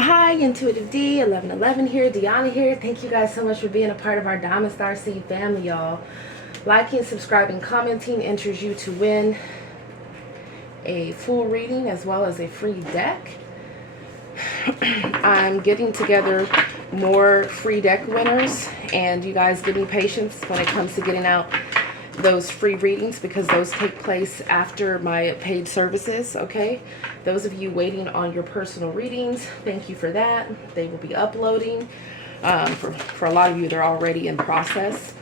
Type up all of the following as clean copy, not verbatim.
Hi, Intuitive D, 1111 here, Dionna here. Thank you guys so much for being a part of our Diamond Star Seed family, y'all. Liking, subscribing, commenting enters you to win a full reading as well as a free deck. I'm getting together more free deck winners, and you guys give me patience when it comes to getting out those free readings because those take place after my paid services. Okay, those of you waiting on your personal readings, thank you for that. They will be uploading. For a lot of you, they're already in process.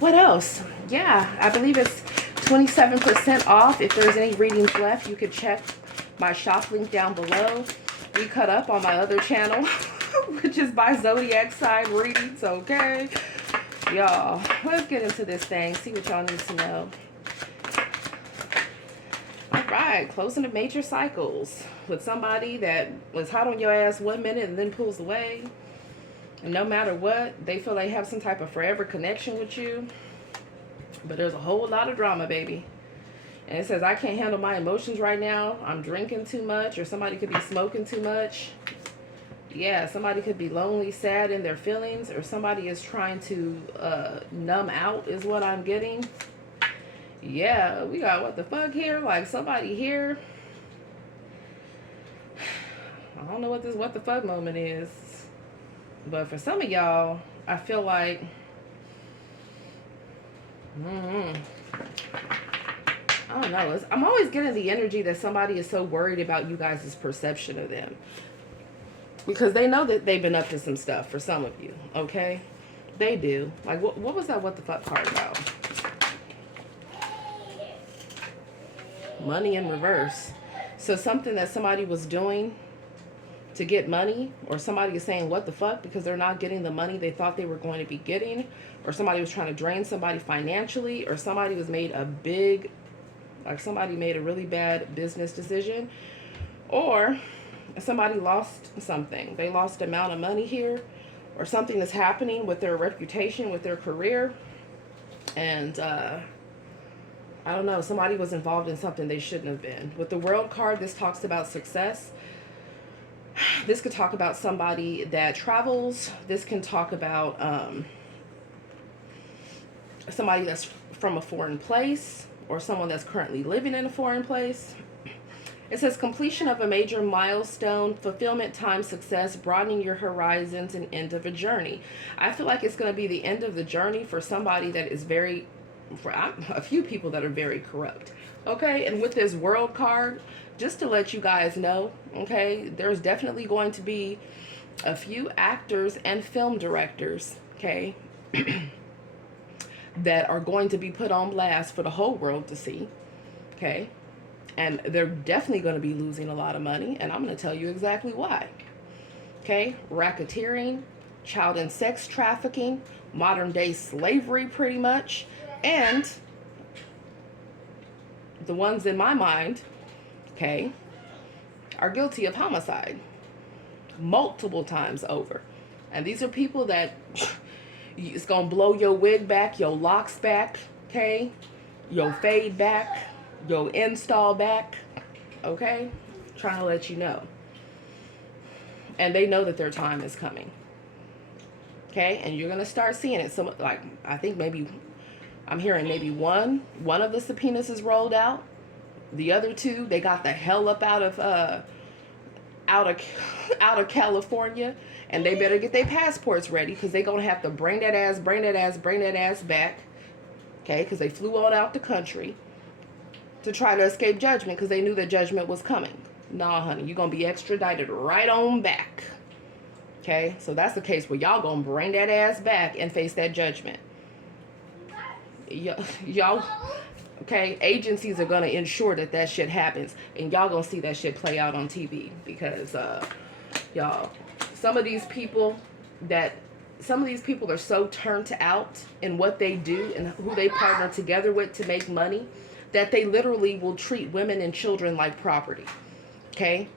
What else? Yeah, I believe it's 27% off. If there's any readings left, you could check my shop link down below. We cut up on my other channel, which is by Zodiac side readings. Okay, y'all, let's get into this thing, see what y'all need to know. All right, closing the major cycles with somebody that was hot on your ass 1 minute and then pulls away, and no matter what, they feel they have some type of forever connection with you, but there's a whole lot of drama, baby. And it says, I can't handle my emotions right now, I'm drinking too much, or somebody could be smoking too much. Yeah, somebody could be lonely, sad in their feelings, or somebody is trying to numb out is what I'm getting. Yeah, we got what the fuck here, like somebody here. I don't know what this what the fuck moment is, but for some of y'all, I feel like I don't know. I'm always getting the energy that somebody is so worried about you guys' perception of them. Because they know that they've been up to some stuff for some of you, okay? They do. Like, what was that what the fuck card about? Money in reverse. So something that somebody was doing to get money, or somebody is saying what the fuck because they're not getting the money they thought they were going to be getting, or somebody was trying to drain somebody financially, or somebody was made a big, like somebody made a really bad business decision, or somebody lost something. They lost amount of money here, or something is happening with their reputation, with their career, and I don't know, somebody was involved in something they shouldn't have been. With the World card, this talks about success. This could talk about somebody that travels. This can talk about somebody that's from a foreign place, or someone that's currently living in a foreign place. It says completion of a major milestone, fulfillment, time, success, broadening your horizons, and end of a journey. I feel like it's going to be the end of the journey for somebody that is very, for a few people that are very corrupt. Okay, and with this World card, just to let you guys know, okay, there's definitely going to be a few actors and film directors, okay, that are going to be put on blast for the whole world to see, okay? And they're definitely going to be losing a lot of money, and I'm going to tell you exactly why. Okay, racketeering, child and sex trafficking, modern day slavery pretty much, and the ones in my mind, okay, are guilty of homicide multiple times over. And these are people that it's going to blow your wig back, your locks back, okay, your fade back, your install back, okay? Trying to let you know. And they know that their time is coming. Okay? And you're going to start seeing it. So, like, I think maybe, I'm hearing maybe one of the subpoenas is rolled out. The other two, they got the hell up out of California. And they better get their passports ready, because they're going to have to bring that ass back. Okay? Because they flew on out the country to try to escape judgment, because they knew that judgment was coming. Nah, honey, you're going to be extradited right on back. Okay? So that's the case where y'all going to bring that ass back and face that judgment. Y'all, okay? Agencies are going to ensure that that shit happens. And y'all going to see that shit play out on TV. Because, y'all, some of these people are so turned out in what they do and who they partner together with to make money, that they literally will treat women and children like property, okay?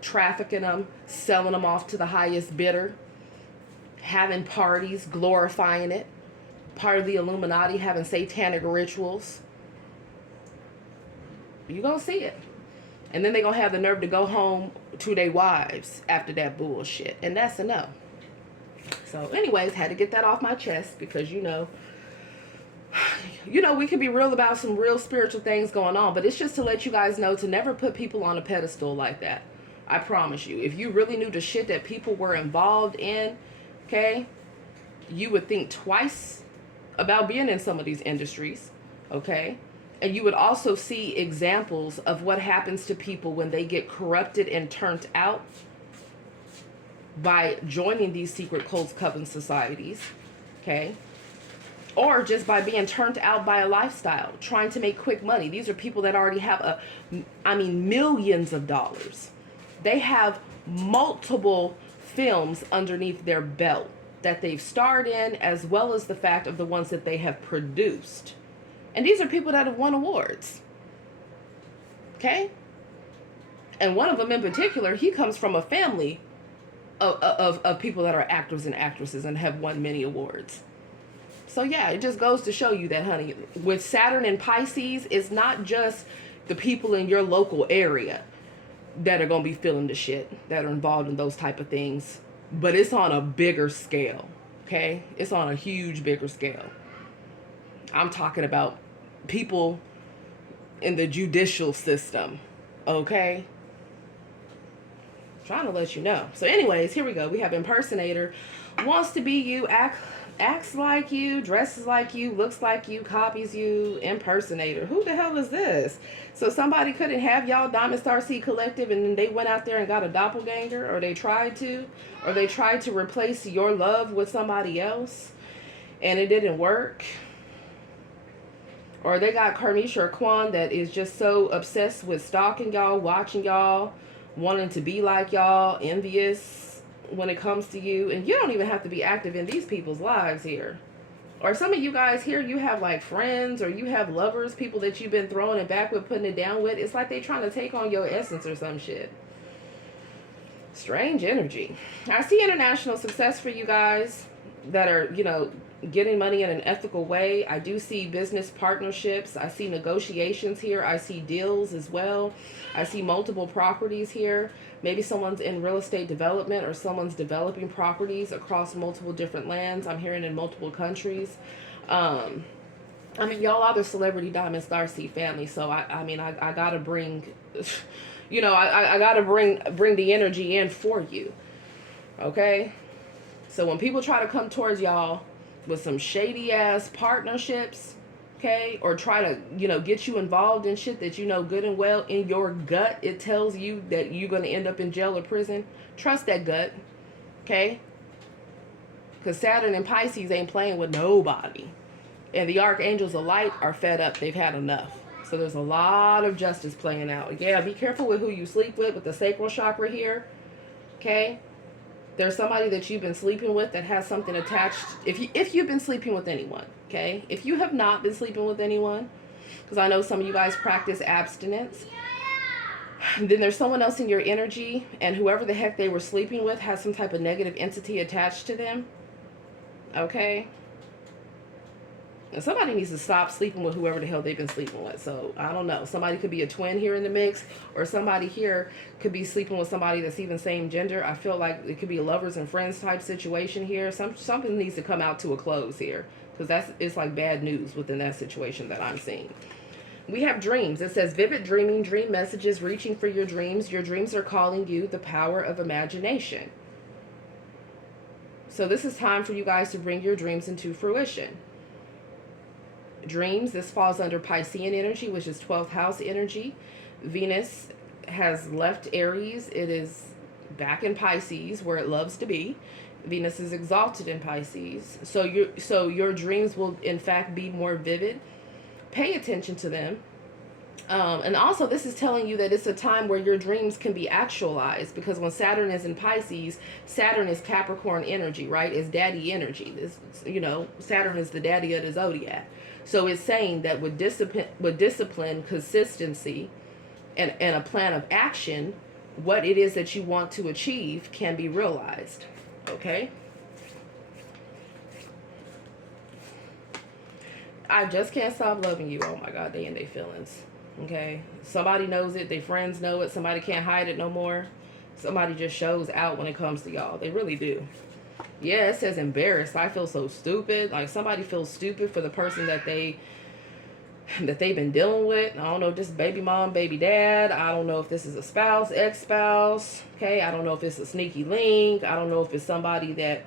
Trafficking them, selling them off to the highest bidder, having parties, glorifying it, part of the Illuminati, having satanic rituals. You're going to see it. And then they're going to have the nerve to go home to their wives after that bullshit. And that's a no. So anyways, had to get that off my chest because, you know, we can be real about some real spiritual things going on. But it's just to let you guys know to never put people on a pedestal like that. I promise you. If you really knew the shit that people were involved in, okay, you would think twice about being in some of these industries, okay? And you would also see examples of what happens to people when they get corrupted and turned out by joining these secret cults, covens, societies, okay? Or just by being turned out by a lifestyle, trying to make quick money. These are people that already have millions of dollars. They have multiple films underneath their belt that they've starred in, as well as the fact of the ones that they have produced. And these are people that have won awards. Okay? And one of them in particular, he comes from a family of people that are actors and actresses and have won many awards. So yeah, it just goes to show you that, honey, with Saturn and Pisces, it's not just the people in your local area that are going to be feeling the shit, that are involved in those type of things. But it's on a bigger scale, okay? It's on a huge, bigger scale. I'm talking about people in the judicial system, okay? Trying to let you know. So anyways, here we go. We have impersonator. Wants to be you, acts like you, dresses like you, looks like you, copies you. Impersonator. Who the hell is this? So somebody couldn't have y'all Diamond Star Seed Collective and then they went out there and got a doppelganger, or they tried to replace your love with somebody else and it didn't work. Or they got Carmisha or Quan that is just so obsessed with stalking y'all, watching y'all, wanting to be like y'all, envious when it comes to you. And you don't even have to be active in these people's lives here. Or some of you guys here, you have like friends or you have lovers, people that you've been throwing it back with, putting it down with. It's like they trying to take on your essence or some shit. Strange energy. I see international success for you guys that are, you know, getting money in an ethical way. I do see business partnerships. I see negotiations here. I see deals as well. I see multiple properties here. Maybe someone's in real estate development or someone's developing properties across multiple different lands. I'm hearing in multiple countries. I mean, y'all are the celebrity Diamond Starseed family. So I gotta bring, you know, I gotta bring the energy in for you. Okay. So when people try to come towards y'all with some shady ass partnerships, okay, or try to, you know, get you involved in shit that you know good and well in your gut, it tells you that you're going to end up in jail or prison. Trust that gut, okay? Because Saturn and Pisces ain't playing with nobody. And the archangels of light are fed up. They've had enough. So there's a lot of justice playing out. Yeah, be careful with who you sleep with the sacral chakra here, okay? There's somebody that you've been sleeping with that has something attached. If you've been sleeping with anyone, okay? If you have not been sleeping with anyone, because I know some of you guys practice abstinence, then there's someone else in your energy, and whoever the heck they were sleeping with has some type of negative entity attached to them, okay? And somebody needs to stop sleeping with whoever the hell they've been sleeping with. So, I don't know. Somebody could be a twin here in the mix. Or somebody here could be sleeping with somebody that's even same gender. I feel like it could be a lovers and friends type situation here. Something needs to come out to a close here. Because it's like bad news within that situation that I'm seeing. We have dreams. It says vivid dreaming, dream messages, reaching for your dreams. Your dreams are calling you, the power of imagination. So this is time for you guys to bring your dreams into fruition. Dreams, this falls under Piscean energy, which is 12th house energy. Venus has left Aries. It is back in Pisces, where it loves to be. Venus is exalted in Pisces. So your dreams will in fact be more vivid. Pay attention to them. And also this is telling you that it's a time where your dreams can be actualized, because when Saturn is in Pisces, Saturn is Capricorn energy, right? It's daddy energy. This, you know, Saturn is the daddy of the Zodiac. So it's saying that with discipline, consistency, and a plan of action, what it is that you want to achieve can be realized. Okay? I just can't stop loving you. Oh my God, they in their feelings. Okay, somebody knows it, their friends know it, somebody can't hide it no more. Somebody just shows out when it comes to y'all. They really do. Yeah, it says embarrassed. I feel so stupid. Like somebody feels stupid for the person that they've been dealing with. I don't know, just baby mom, baby dad. I don't know if this is a spouse, ex-spouse. Okay, I don't know if it's a sneaky link. I don't know if it's somebody that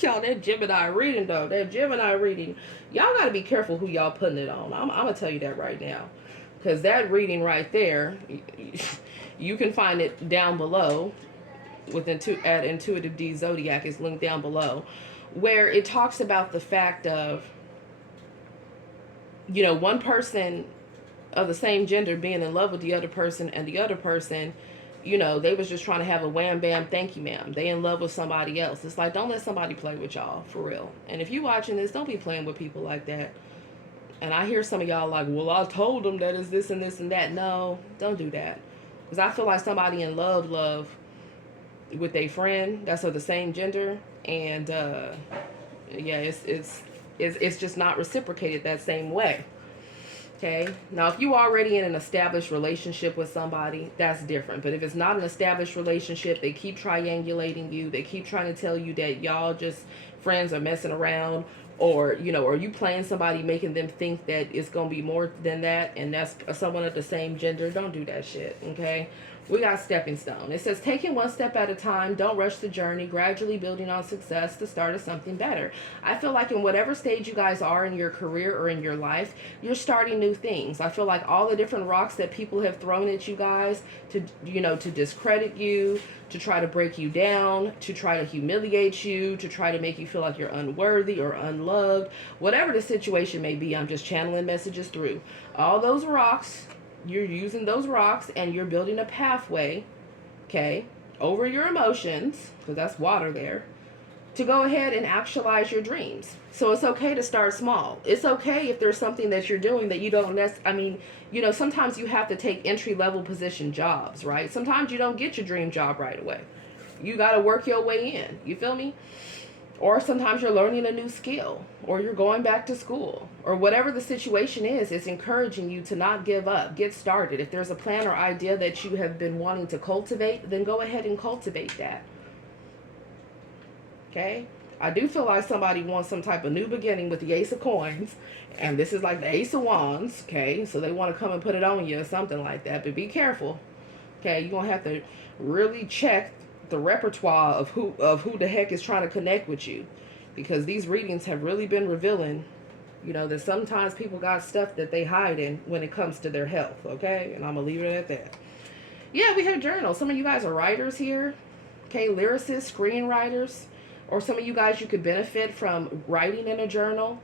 y'all, that Gemini reading though. That Gemini reading. Y'all gotta be careful who y'all putting it on. I'm gonna tell you that right now. Because that reading right there, you can find it down below at Intuitive D Zodiac is linked down below, where it talks about the fact of, one person of the same gender being in love with the other person, and the other person, they was just trying to have a wham bam thank you ma'am. They in love with somebody else. It's like, don't let somebody play with y'all, for real. And if you watching this, don't be playing with people like that. And I hear some of y'all like, well, I told them that is this and this and that. No, don't do that. Because I feel like somebody in love with a friend that's of the same gender, and yeah, it's just not reciprocated that same way. Okay, now if you already in an established relationship with somebody, that's different. But if it's not an established relationship, they keep triangulating you, they keep trying to tell you that y'all just friends are messing around, or or you playing somebody, making them think that it's gonna be more than that, and that's someone of the same gender. Don't do that shit. Okay, we got stepping stone. It says taking one step at a time, don't rush the journey, gradually building on success, the start of something better. I feel like in whatever stage you guys are in your career or in your life, you're starting new things. I feel like all the different rocks that people have thrown at you guys to to discredit you, to try to break you down, to try to humiliate you, to try to make you feel like you're unworthy or unloved, whatever the situation may be. I'm just channeling messages through all those rocks. You're using those rocks and you're building a pathway, okay, over your emotions, because that's water there, to go ahead and actualize your dreams. So it's okay to start small. It's okay if there's something that you're doing that you don't sometimes you have to take entry-level position jobs, right? Sometimes you don't get your dream job right away. You got to work your way in. You feel me? Or sometimes you're learning a new skill, or you're going back to school, or whatever the situation is, it's encouraging you to not give up. Get started. If there's a plan or idea that you have been wanting to cultivate, then go ahead and cultivate that. Okay? I do feel like somebody wants some type of new beginning with the Ace of Coins, and this is like the Ace of Wands, okay? So they want to come and put it on you or something like that, but be careful. Okay? You're going to have to really check the repertoire of who the heck is trying to connect with you, because these readings have really been revealing that sometimes people got stuff that they hide in when it comes to their health. Okay, and I'm gonna leave it at that. Yeah, we have journals. Some of you guys are writers here, okay, lyricists, screenwriters, or some of you guys, you could benefit from writing in a journal.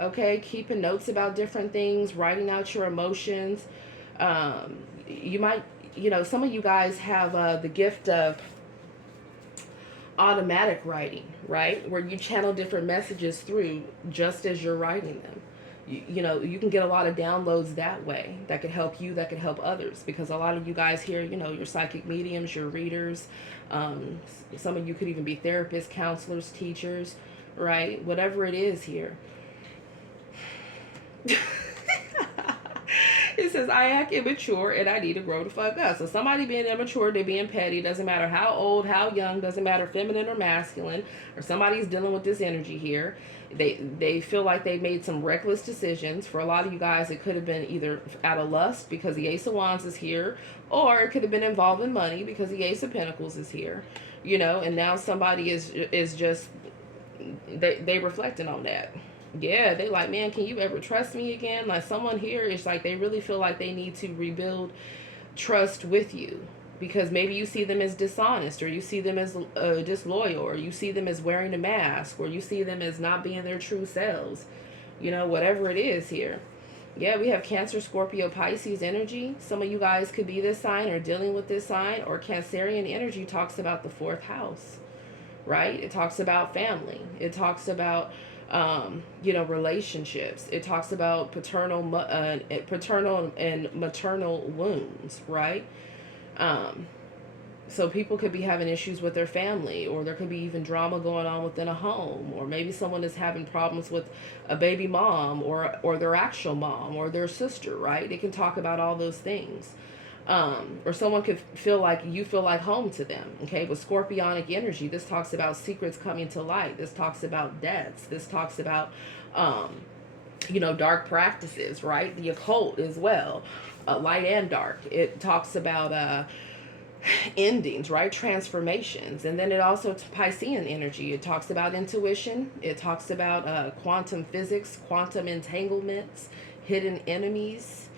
Okay, keeping notes about different things, writing out your emotions. You might, some of you guys have the gift of automatic writing, right, where you channel different messages through just as you're writing them. You can get a lot of downloads that way, that could help you, that could help others, because a lot of you guys here, you're psychic mediums, you're readers. Some of you could even be therapists, counselors, teachers, right, whatever it is here. It says, I act immature and I need to grow the fuck up. So somebody being immature, they're being petty. Doesn't matter how old, how young, doesn't matter feminine or masculine, or somebody's dealing with this energy here. They feel like they made some reckless decisions. For a lot of you guys, it could have been either out of lust because the Ace of Wands is here, or it could have been involved in money because the Ace of Pentacles is here. And now somebody is just, they reflecting on that. Yeah, they like, man, can you ever trust me again? Like, someone here is like, they really feel like they need to rebuild trust with you, because maybe you see them as dishonest, or you see them as disloyal, or you see them as wearing a mask, or you see them as not being their true selves, whatever it is here. Yeah, we have Cancer, Scorpio, Pisces energy. Some of you guys could be this sign or dealing with this sign, or Cancerian energy talks about the fourth house, right? It talks about family. It talks about relationships. It talks about paternal and maternal wounds, right? So people could be having issues with their family, or there could be even drama going on within a home, or maybe someone is having problems with a baby mom, or their actual mom, or their sister, right? It can talk about all those things. Or someone could feel like you feel like home to them. Okay, with scorpionic energy, this talks about secrets coming to light. This talks about deaths. This talks about dark practices, right? The occult as well, light and dark. It talks about endings, right? Transformations. And then it also Piscean energy. It talks about intuition. It talks about quantum physics, quantum entanglements, hidden enemies.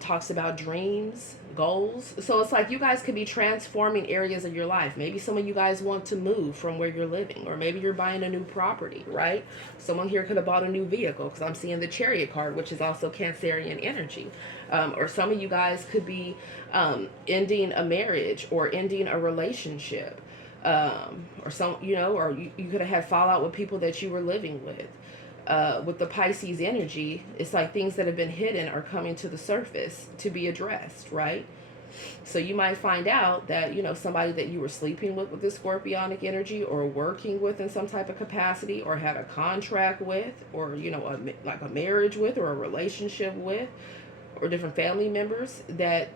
Talks about dreams, goals. So it's like you guys could be transforming areas of your life. Maybe some of you guys want to move from where you're living, or maybe you're buying a new property, right? Someone here could have bought a new vehicle, because I'm seeing the Chariot card, which is also Cancerian energy. Or some of you guys could be ending a marriage or ending a relationship. Or you could have had fallout with people that you were living with. With the Pisces energy, it's like things that have been hidden are coming to the surface to be addressed, right? So you might find out that, somebody that you were sleeping with this scorpionic energy, or working with in some type of capacity, or had a contract with, or, like a marriage with, or a relationship with, or different family members that,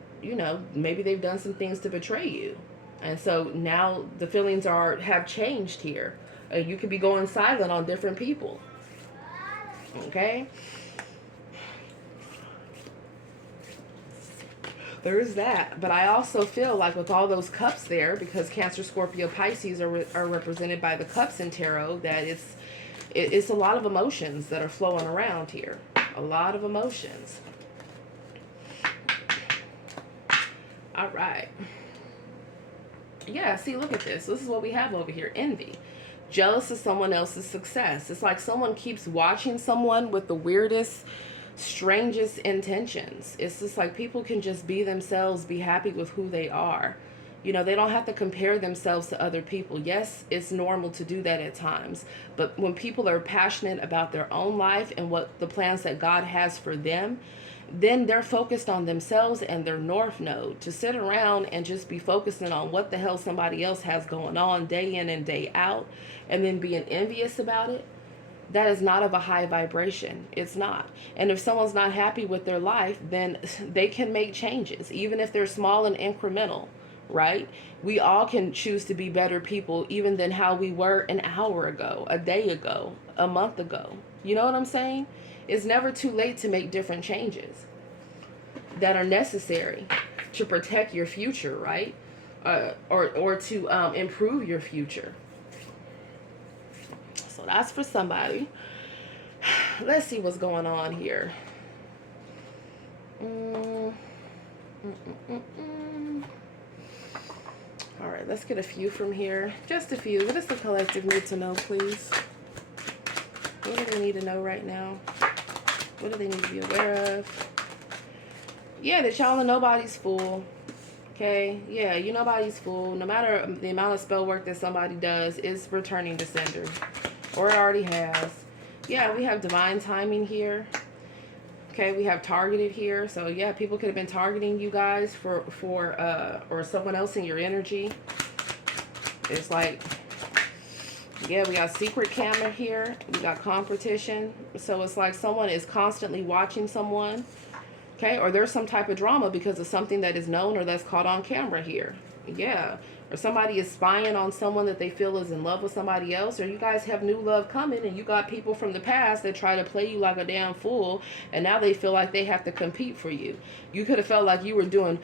maybe they've done some things to betray you. And so now the feelings have changed here. You could be going silent on different people. Okay, there's that. But I also feel like with all those cups there, because Cancer, Scorpio, Pisces are represented by the cups in tarot, that it's a lot of emotions that are flowing around here. A lot of emotions. All right. Yeah, see, look at this. This is what we have over here. Envy. Jealous of someone else's success. It's like someone keeps watching someone with the weirdest, strangest intentions. It's just like people can just be themselves, be happy with who they are. They don't have to compare themselves to other people. Yes, it's normal to do that at times. But when people are passionate about their own life and what the plans that God has for them, then they're focused on themselves and their north node. To sit around and just be focusing on what the hell somebody else has going on day in and day out, and then being envious about it, that is not of a high vibration. It's not. And if someone's not happy with their life, then they can make changes, even if they're small and incremental, right? We all can choose to be better people, even than how we were an hour ago, a day ago, a month ago. You know what I'm saying? It's never too late to make different changes that are necessary to protect your future, right? Or to improve your future. So that's for somebody. Let's see what's going on here. All right, let's get a few from here. Just a few. What does the collective need to know, please? What do they need to know right now? What do they need to be aware of? Yeah, that y'all are nobody's fool. Okay? Yeah, you nobody's fool. No matter the amount of spell work that somebody does, is returning to sender. Or it already has. Yeah, we have divine timing here. Okay, we have targeted here. So yeah, people could have been targeting you guys for or someone else in your energy. It's like, yeah, we got secret camera here. We got competition. So it's like someone is constantly watching someone. Okay, or there's some type of drama because of something that is known or that's caught on camera here. Yeah, or somebody is spying on someone that they feel is in love with somebody else, or you guys have new love coming and you got people from the past that try to play you like a damn fool, and now they feel like they have to compete for you. You could have felt like you were doing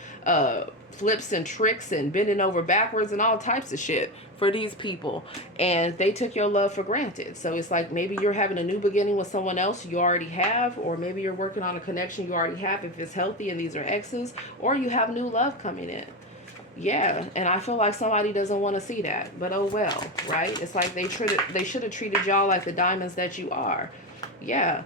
flips and tricks and bending over backwards and all types of shit for these people, and they took your love for granted. So it's like maybe you're having a new beginning with someone else you already have, or maybe you're working on a connection you already have if it's healthy and these are exes, or you have new love coming in. Yeah, and I feel like somebody doesn't want to see that, but oh well, right? It's like they should have treated y'all like the diamonds that you are. Yeah.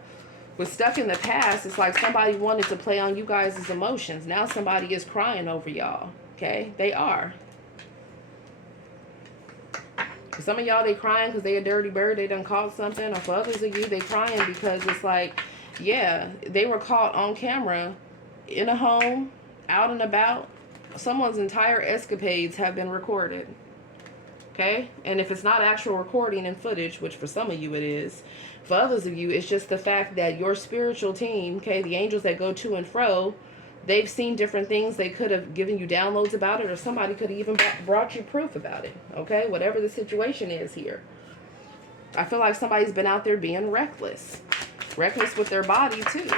With stuff in the past, it's like somebody wanted to play on you guys' emotions. Now somebody is crying over y'all. Okay? They are. For some of y'all, they crying because they a dirty bird. They done caught something. Or for others of you, they crying because it's like, yeah, they were caught on camera in a home, out and about, someone's entire escapades have been recorded. Okay? And if it's not actual recording and footage, which for some of you it is, for others of you, it's just the fact that your spiritual team, okay, the angels that go to and fro, they've seen different things. They could have given you downloads about it, or somebody could have even brought you proof about it. Okay? Whatever the situation is here. I feel like somebody's been out there being reckless. Reckless with their body, too.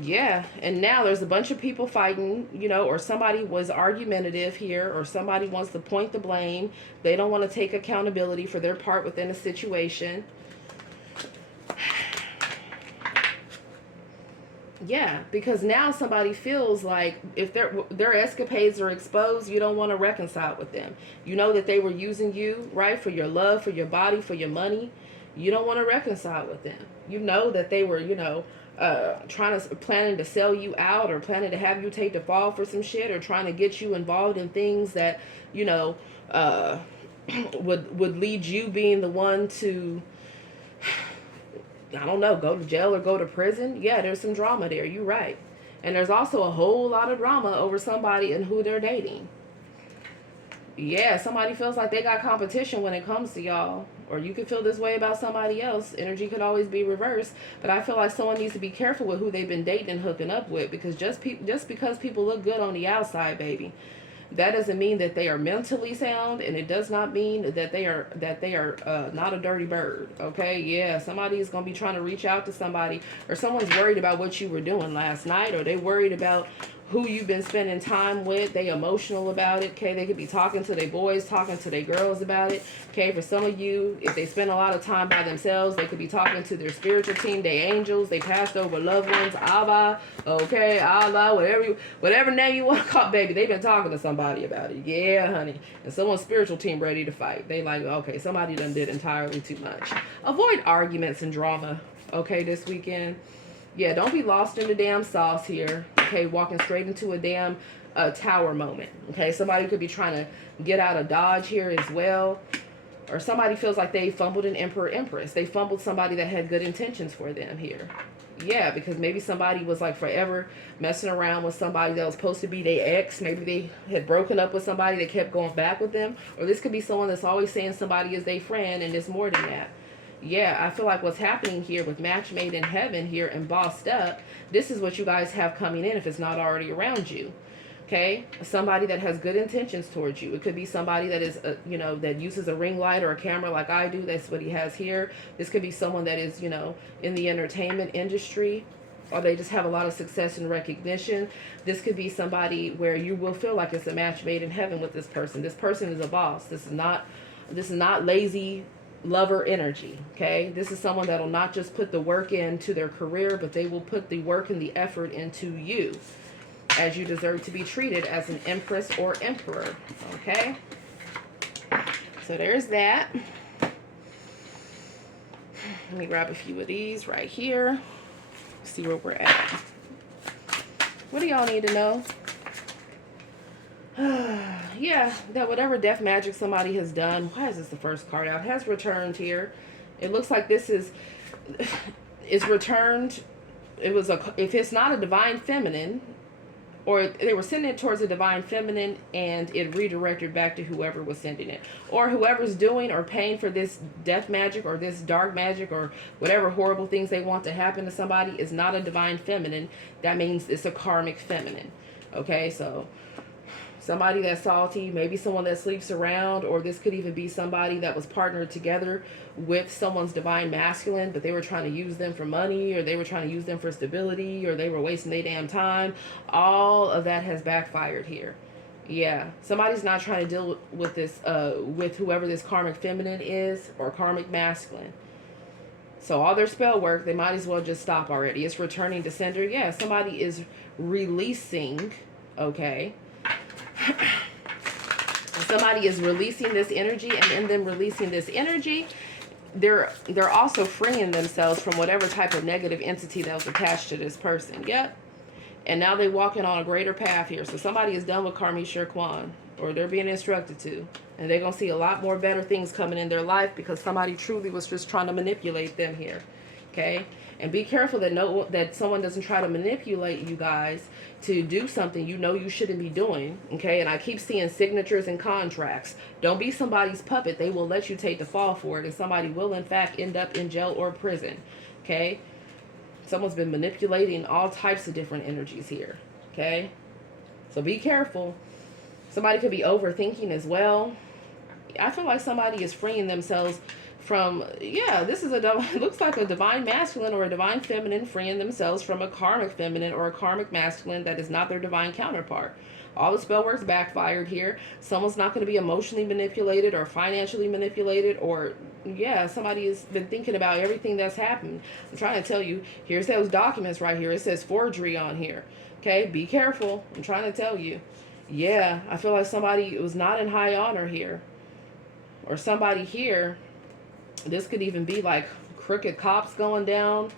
Yeah, and now there's a bunch of people fighting, you know, or somebody was argumentative here, or somebody wants to point the blame. They don't want to take accountability for their part within a situation. Yeah, because now somebody feels like if their escapades are exposed, you don't want to reconcile with them. You know that they were using you, right, for your love, for your body, for your money. You don't want to reconcile with them. You know that they were, you know, planning to sell you out, or planning to have you take the fall for some shit, or trying to get you involved in things that, you know, would lead you being the one to, I don't know, go to jail or go to prison. Yeah, there's some drama there. You're right. And there's also a whole lot of drama over somebody and who they're dating. Yeah, somebody feels like they got competition when it comes to y'all. Or you could feel this way about somebody else. Energy could always be reversed. But I feel like someone needs to be careful with who they've been dating and hooking up with. Because just because people look good on the outside, baby, that doesn't mean that they are mentally sound. And it does not mean that they are not a dirty bird. Okay, yeah, somebody is going to be trying to reach out to somebody. Or someone's worried about what you were doing last night. Or they worried about who you've been spending time with. They emotional about it. Okay, they could be talking to their boys, talking to their girls about it. Okay, for some of you, if they spend a lot of time by themselves, they could be talking to their spiritual team, their angels. They passed over loved ones, Abba, okay, Allah, whatever name you want to call, baby. They've been talking to somebody about it. Yeah, honey. And someone's spiritual team ready to fight. They like, okay, somebody done did entirely too much. Avoid arguments and drama, okay, this weekend. Yeah, don't be lost in the damn sauce here. Okay, walking straight into a damn tower moment. Okay, somebody could be trying to get out of Dodge here as well. Or somebody feels like they fumbled an emperor, empress. They fumbled somebody that had good intentions for them here. Yeah, because maybe somebody was like forever messing around with somebody that was supposed to be their ex. Maybe they had broken up with somebody that kept going back with them. Or this could be someone that's always saying somebody is their friend, and it's more than that. Yeah, I feel like what's happening here with Match Made in Heaven here and Bossed Up, this is what you guys have coming in if it's not already around you. Okay, somebody that has good intentions towards you. It could be somebody that is, you know, that uses a ring light or a camera like I do. That's what he has here. This could be someone that is, you know, in the entertainment industry, or they just have a lot of success and recognition. This could be somebody where you will feel like it's a match made in heaven with this person. This person is a boss. This is not lazy lover energy. Okay, this is someone that will not just put the work into their career, but they will put the work and the effort into you, as you deserve to be treated as an empress or emperor. Okay, so there's that. Let me grab a few of these right here, see where we're at. What do y'all need to know? Yeah, that whatever death magic somebody has done, why is this the first card out, has returned here. It looks like this is returned. It was if it's not a divine feminine, or they were sending it towards a divine feminine and it redirected back to whoever was sending it, or whoever's doing or paying for this death magic or this dark magic or whatever horrible things they want to happen to somebody is not a divine feminine. That means it's a karmic feminine. Okay, so somebody that's salty, maybe someone that sleeps around, or this could even be somebody that was partnered together with someone's divine masculine, but they were trying to use them for money, or they were trying to use them for stability, or they were wasting their damn time. All of that has backfired here. Yeah, somebody's not trying to deal with this, with whoever this karmic feminine is, or karmic masculine. So all their spell work, they might as well just stop already. It's returning to sender. Yeah, somebody is releasing, okay, somebody is releasing this energy, and in them releasing this energy, they're also freeing themselves from whatever type of negative entity that was attached to this person. Yep. And now they're walking on a greater path here. So somebody is done with Karmi Shirkwan, or they're being instructed to, and they're going to see a lot more better things coming in their life because somebody truly was just trying to manipulate them here. Okay, and be careful that someone doesn't try to manipulate you guys to do something you know you shouldn't be doing. Okay, and I keep seeing signatures and contracts. Don't be somebody's puppet. They will let you take the fall for it, and somebody will in fact end up in jail or prison. Okay, someone's been manipulating all types of different energies here. Okay, so be careful. Somebody could be overthinking as well. I feel like somebody is freeing themselves from, yeah, this is it looks like a divine masculine or a divine feminine freeing themselves from a karmic feminine or a karmic masculine that is not their divine counterpart. All the spell work's backfired here. Someone's not going to be emotionally manipulated or financially manipulated, or, yeah, somebody has been thinking about everything that's happened. I'm trying to tell you, here's those documents right here. It says forgery on here. Okay, be careful. I'm trying to tell you. Yeah, I feel like somebody was not in high honor here. Or somebody here, this could even be like crooked cops going down.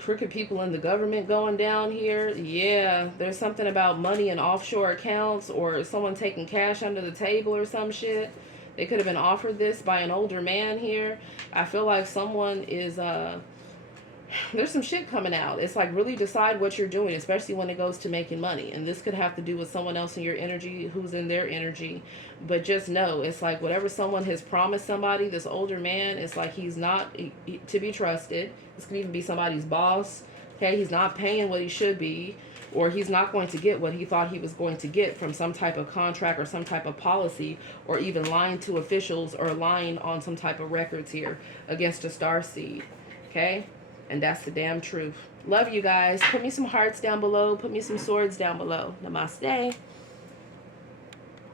Crooked people in the government going down here. Yeah, there's something about money in offshore accounts, or someone taking cash under the table or some shit. They could have been offered this by an older man here. I feel like someone is there's some shit coming out. It's like, really decide what you're doing, especially when it goes to making money. And this could have to do with someone else in your energy who's in their energy. But just know, it's like whatever someone has promised somebody, this older man, it's like he's not to be trusted. This could even be somebody's boss. Okay, he's not paying what he should be, or he's not going to get what he thought he was going to get from some type of contract or some type of policy, or even lying to officials or lying on some type of records here against a star seed. Okay? And that's the damn truth. Love you guys. Put me some hearts down below. Put me some swords down below. Namaste.